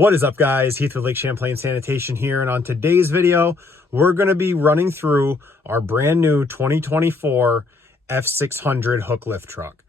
What is up, guys? Heath with Lake Champlain Sanitation here, and on today's video we're going to be running through our brand new 2024 F600 Hooklift truck.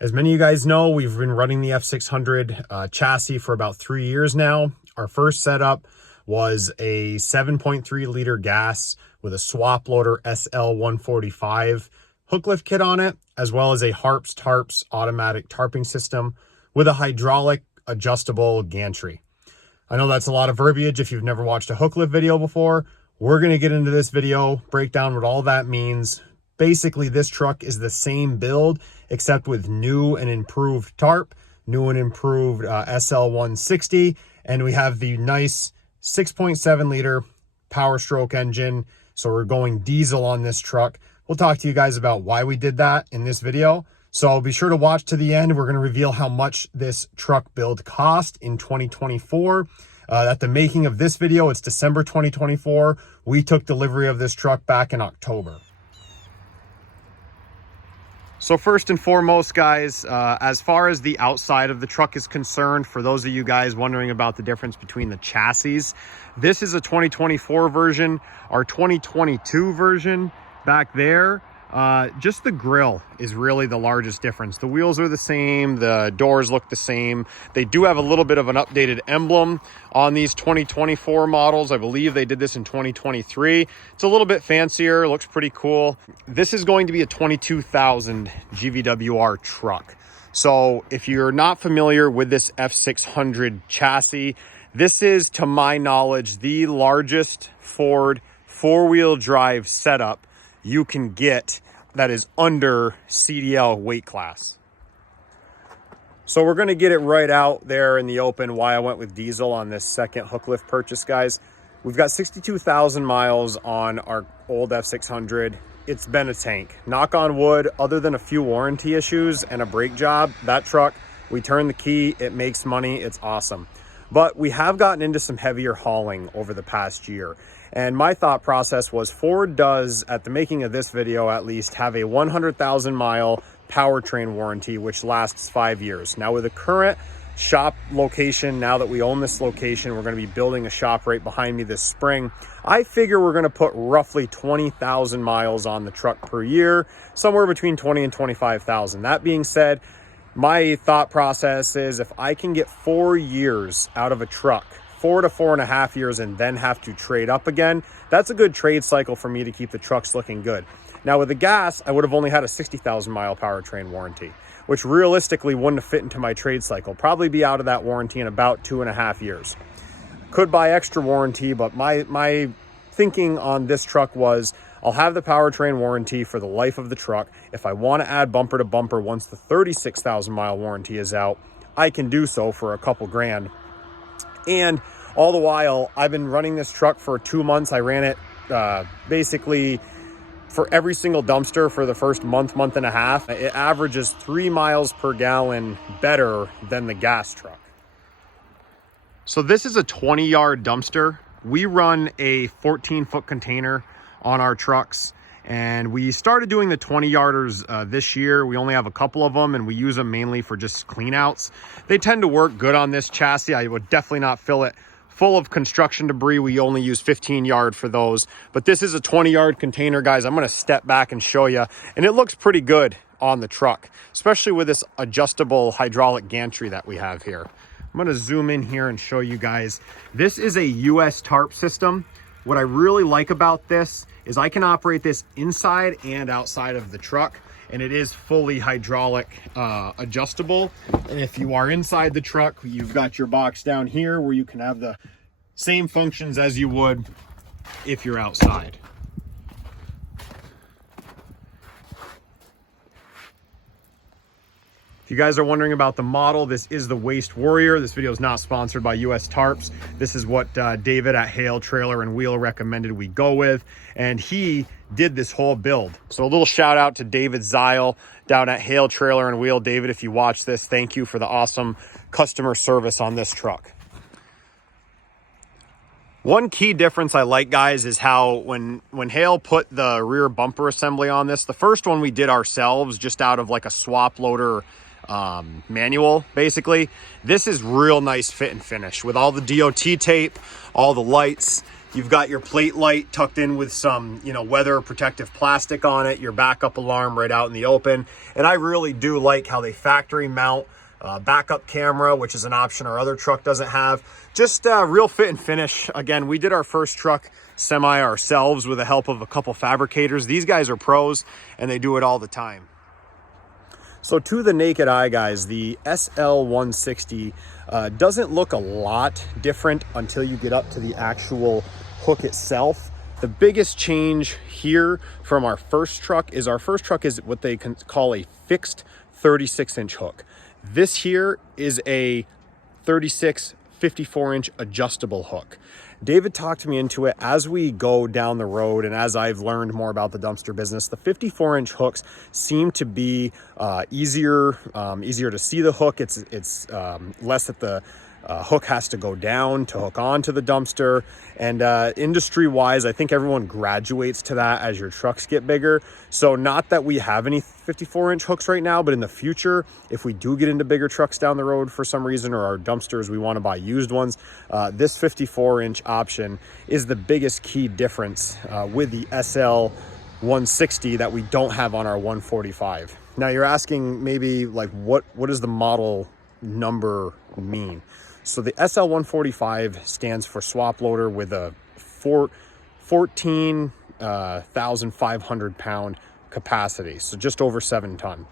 As many of you guys know, we've been running the F600 chassis for about 3 years now. Our first setup was a 7.3 liter gas with a Swaploader SL145 Hooklift kit on it, as well as a Harps Tarps automatic tarping system with a hydraulic adjustable gantry. I know that's a lot of verbiage if you've never watched a Hooklift video before. We're going to get into this video, break down what all that means. Basically, this truck is the same build, except with new and improved tarp, new and improved SL160, and we have the nice 6.7 liter Power Stroke engine. So we're going diesel on this truck. We'll talk to you guys about why we did that in this video. So be sure to watch to the end. We're going to reveal how much this truck build cost in 2024. At the making of this video, it's December 2024. We took delivery of this truck back in October. So first and foremost, guys, as far as the outside of the truck is concerned, for those of you guys wondering about the difference between the chassis, this is a 2024 version. Our 2022 version back there, just the grille is really the largest difference. The wheels are the same, the doors look the same. They do have a little bit of an updated emblem on these 2024 models. I believe they did this in 2023. It's a little bit fancier, looks pretty cool. This is going to be a 22,000 GVWR truck. So if you're not familiar with this F600 chassis, this is, to my knowledge, the largest Ford four-wheel drive setup you can get that is under CDL weight class. So we're going to get it right out there in the open why I went with diesel on this second Hooklift purchase, guys. We've got 62,000 miles on our old F600. It's been a tank. Knock on wood, other than a few warranty issues and a brake job, that truck, we turn the key, it makes money, it's awesome. But we have gotten into some heavier hauling over the past year. And my thought process was Ford does, at the making of this video at least, have a 100,000 mile powertrain warranty, which lasts 5 years. Now with the current shop location, now that we own this location, we're going to be building a shop right behind me this spring. I figure we're going to put roughly 20,000 miles on the truck per year, somewhere between 20 and 25,000. That being said, my thought process is if I can get 4 years out of a truck, 4 to 4.5 years, and then have to trade up again, that's a good trade cycle for me to keep the trucks looking good. Now with the gas, I would have only had a 60,000 mile powertrain warranty, which realistically wouldn't have fit into my trade cycle. Probably be out of that warranty in about 2.5 years. Could buy extra warranty, but my thinking on this truck was I'll have the powertrain warranty for the life of the truck. If I want to add bumper to bumper once the 36,000 mile warranty is out, I can do so for a couple grand. And all the while, I've been running this truck for 2 months. I ran it basically for every single dumpster for the first month and a half. It averages 3 miles per gallon better than the gas truck. So this is a 20-yard dumpster. We run a 14-foot container on our trucks, and we started doing the 20-yarders this year. We only have a couple of them, and we use them mainly for just clean outs. They tend to work good on this chassis. I would definitely not fill it full of construction debris. We only use 15-yard for those, but this is a 20-yard container, guys. I'm going to step back and show you, and it looks pretty good on the truck, especially with this adjustable hydraulic gantry that we have here. I'm going to zoom in here and show you guys. This is a US tarp system. What I really like about this is I can operate this inside and outside of the truck, and it is fully hydraulic adjustable. And if you are inside the truck, you've got your box down here where you can have the same functions as you would if you're outside. If you guys are wondering about the model, this is the Waste Warrior. This video is not sponsored by US Tarps. This is what David at Hale Trailer and Wheel recommended we go with, and he did this whole build. So a little shout out to David Zile down at Hale Trailer and Wheel. David, if you watch this, thank you for the awesome customer service on this truck. One key difference I like, guys, is how when Hale put the rear bumper assembly on this, the first one we did ourselves just out of like a swap loader manual, basically. This is real nice fit and finish with all the DOT tape, all the lights. You've got your plate light tucked in with some, you know, weather protective plastic on it, your backup alarm right out in the open. And I really do like how they factory mount backup camera, which is an option our other truck doesn't have. Just real fit and finish. Again, we did our first truck semi ourselves with the help of a couple fabricators. These guys are pros and they do it all the time. So to the naked eye, guys, the SL160 doesn't look a lot different until you get up to the actual hook itself. The biggest change here from our first truck is what they can call a fixed 36-inch hook. This here is a 36 54-inch adjustable hook. David talked me into it. As we go down the road and as I've learned more about the dumpster business, the 54-inch hooks seem to be easier to see the hook. It's less that the hook has to go down to hook on to the dumpster. And industry-wise, I think everyone graduates to that as your trucks get bigger. So not that we have any 54-inch hooks right now, but in the future, if we do get into bigger trucks down the road for some reason, or our dumpsters, we want to buy used ones, this 54-inch option is the biggest key difference with the SL160 that we don't have on our 145. Now you're asking maybe like, what does the model number mean? So the SL145 stands for Swaploader with a 14,500 pound capacity, so just over 7 ton.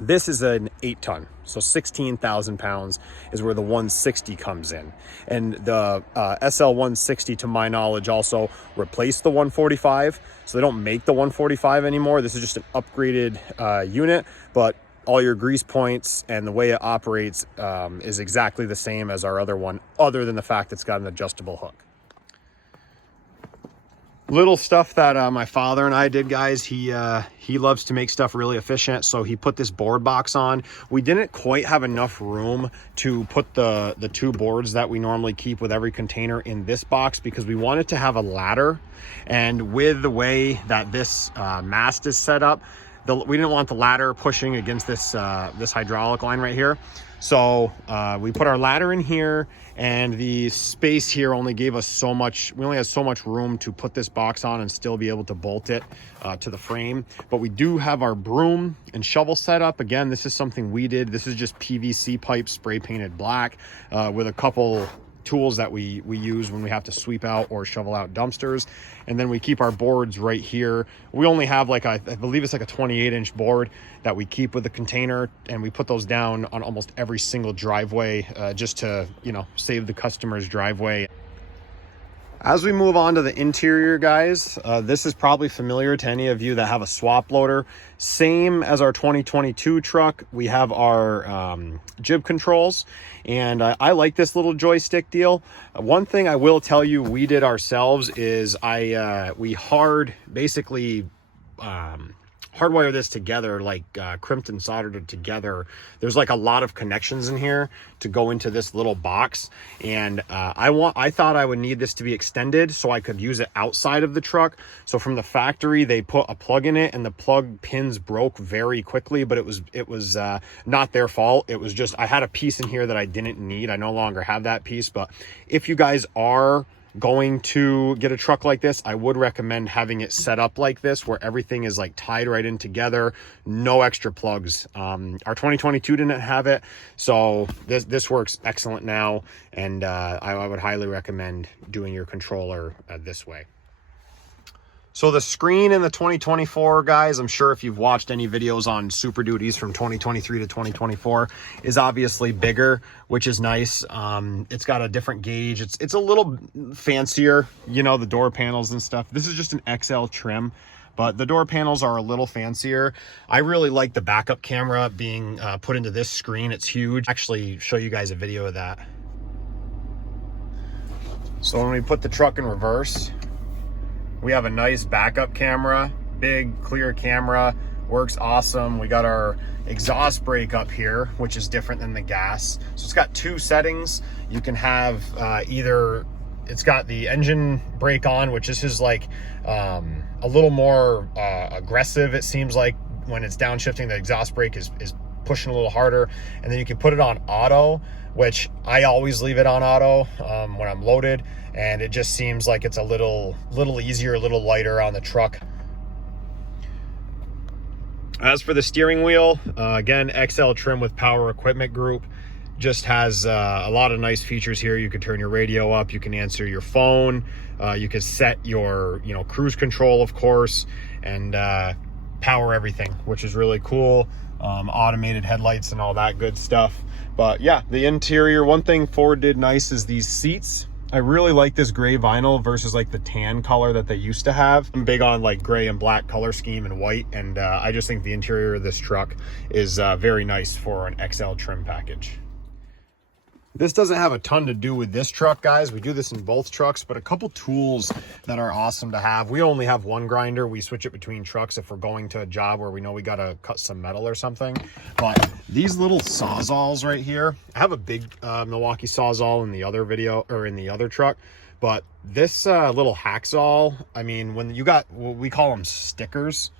This is an 8 ton, so 16,000 pounds is where the 160 comes in. And the SL160, to my knowledge, also replaced the 145, so they don't make the 145 anymore. This is just an upgraded unit, but all your grease points and the way it operates is exactly the same as our other one, other than the fact it's got an adjustable hook. Little stuff that my father and I did, guys. He loves to make stuff really efficient, so he put this board box on. We didn't quite have enough room to put the 2 boards that we normally keep with every container in this box, because we wanted to have a ladder. And with the way that this mast is set up, we didn't want the ladder pushing against this this hydraulic line right here. So we put our ladder in here, and the space here only gave us so much. We only had so much room to put this box on and still be able to bolt it to the frame. But we do have our broom and shovel set up. Again, this is something we did. This is just PVC pipe spray painted black with a couple tools that we use when we have to sweep out or shovel out dumpsters. And then we keep our boards right here. We only have like I believe it's like a 28-inch board that we keep with the container, and we put those down on almost every single driveway just to, you know, save the customer's driveway. As we move on to the interior, guys, this is probably familiar to any of you that have a swap loader. Same as our 2022 truck, we have our jib controls, and I like this little joystick deal. One thing I will tell you we did ourselves is we basically hardwire this together, like crimped and soldered it together. There's like a lot of connections in here to go into this little box, and I thought I would need this to be extended so I could use it outside of the truck. So from the factory, they put a plug in it, and the plug pins broke very quickly, but it was not their fault. It was just I had a piece in here that I didn't need. I no longer have that piece. But if you guys are going to get a truck like this, I would recommend having it set up like this, where everything is like tied right in together, no extra plugs. Our 2022 didn't have it, so this works excellent now, and I would highly recommend doing your controller this way. So the screen in the 2024, guys, I'm sure if you've watched any videos on Super Duties from 2023 to 2024, is obviously bigger, which is nice. It's got a different gauge. It's a little fancier, you know, the door panels and stuff. This is just an XL trim, but the door panels are a little fancier. I really like the backup camera being put into this screen. It's huge. Actually, show you guys a video of that. So when we put the truck in reverse, we have a nice backup camera, big clear camera, works awesome. We got our exhaust brake up here, which is different than the gas. So it's got 2 settings. You can have either, it's got the engine brake on, which is like a little more aggressive. It seems like when it's downshifting, the exhaust brake is pushing a little harder. And then you can put it on auto, which I always leave it on auto when I'm loaded, and it just seems like it's a little easier, a little lighter on the truck. As for the steering wheel, again, XL trim with Power Equipment Group. Just has a lot of nice features here. You can turn your radio up, you can answer your phone, you can set your cruise control, of course, and power everything, which is really cool. Automated headlights and all that good stuff. But yeah, the interior, one thing Ford did nice is these seats. I really like this gray vinyl versus like the tan color that they used to have. I'm big on like gray and black color scheme and white, and I just think the interior of this truck is very nice for an XL trim package. This doesn't have a ton to do with this truck, guys. We do this in both trucks, but a couple tools that are awesome to have. We only have one grinder. We switch it between trucks if we're going to a job where we know we got to cut some metal or something. But these little Sawzalls right here, I have a big Milwaukee Sawzall in the other video, or in the other truck. But this little hacksaw, I mean, when you got, we call them stickers.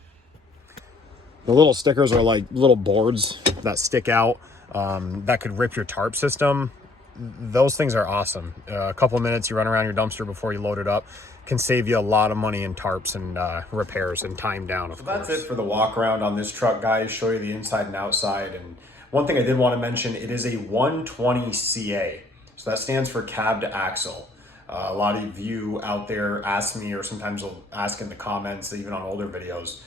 The little stickers are like little boards that stick out that could rip your tarp system. Those things are awesome. A couple of minutes, you run around your dumpster before you load it up, can save you a lot of money in tarps and repairs and time down, of course. That's it for the walk around on this truck, guys. Show you the inside and outside. And one thing I did want to mention, it is a 120 CA. So that stands for cab to axle. A lot of you out there ask me, or sometimes will ask in the comments, even on older videos,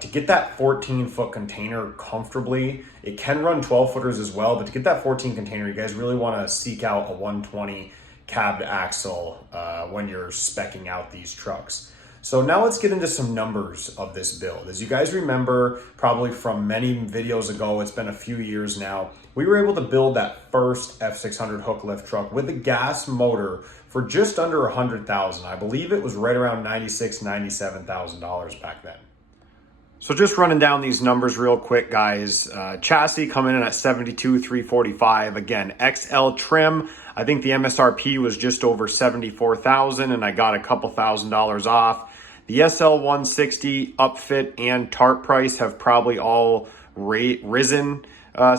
to get that 14-foot container comfortably. It can run 12-footers as well, but to get that 14 container, you guys really want to seek out a 120 cab to axle when you're speccing out these trucks. So now let's get into some numbers of this build. As you guys remember, probably from many videos ago, it's been a few years now, we were able to build that first F600 Hooklift truck with a gas motor for just under $100,000. I believe it was right around $96,000, $97,000 back then. So just running down these numbers real quick, guys. Chassis coming in at $72,345. Again, XL trim. I think the MSRP was just over $74,000, and I got a couple $1,000s off. The SL 160 upfit and tarp price have probably all risen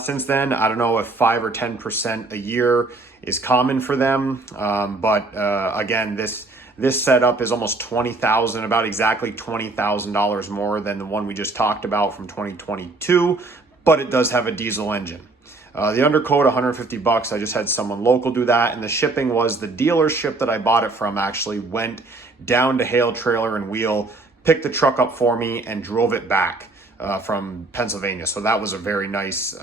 since then. I don't know if 5 or 10% a year is common for them, but again, this setup is almost $20,000, about exactly $20,000 more than the one we just talked about from 2022, but it does have a diesel engine. The undercoat, $150. I just had someone local do that, and the shipping was the dealership that I bought it from actually went down to Hale Trailer and Wheel, picked the truck up for me, and drove it back from Pennsylvania. So that was a very nice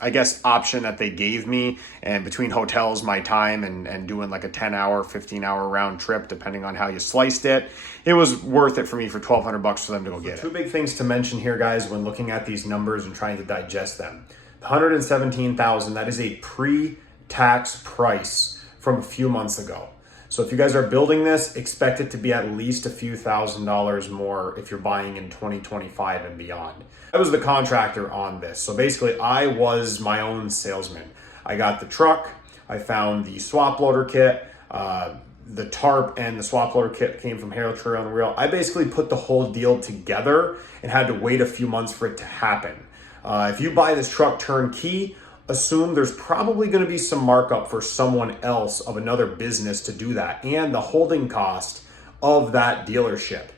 I guess, option that they gave me, and between hotels, my time, and doing like a 10-hour, 15-hour round trip, depending on how you sliced it, it was worth it for me for $1,200 for them to go get it. Two big things to mention here, guys, when looking at these numbers and trying to digest them. The $117,000, that is a pre-tax price from a few months ago. So if you guys are building this, expect it to be at least a few $1,000s more if you're buying in 2025 and beyond. I was the contractor on this. So basically I was my own salesman. I got the truck, I found the swap loader kit, the tarp and the swap loader kit came from Hale Trailer and Wheel. I basically put the whole deal together and had to wait a few months for it to happen. If you buy this truck turnkey, assume there's probably going to be some markup for someone else of another business to do that, and the holding cost of that dealership.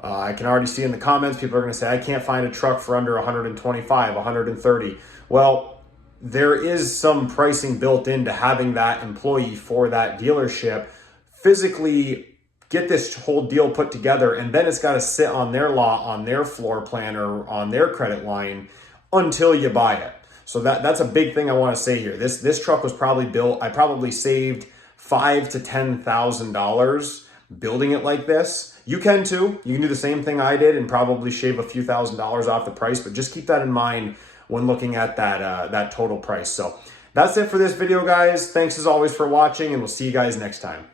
I can already see in the comments, people are going to say, I can't find a truck for under 125, 130. Well, there is some pricing built into having that employee for that dealership physically get this whole deal put together, and then it's got to sit on their lot, on their floor plan, or on their credit line until you buy it. So that's a big thing I want to say here. This truck was probably built, I probably saved $5,000 to $10,000 building it like this. You can too. You can do the same thing I did and probably shave a few $1,000s off the price, but just keep that in mind when looking at that total price. So that's it for this video, guys. Thanks as always for watching, and we'll see you guys next time.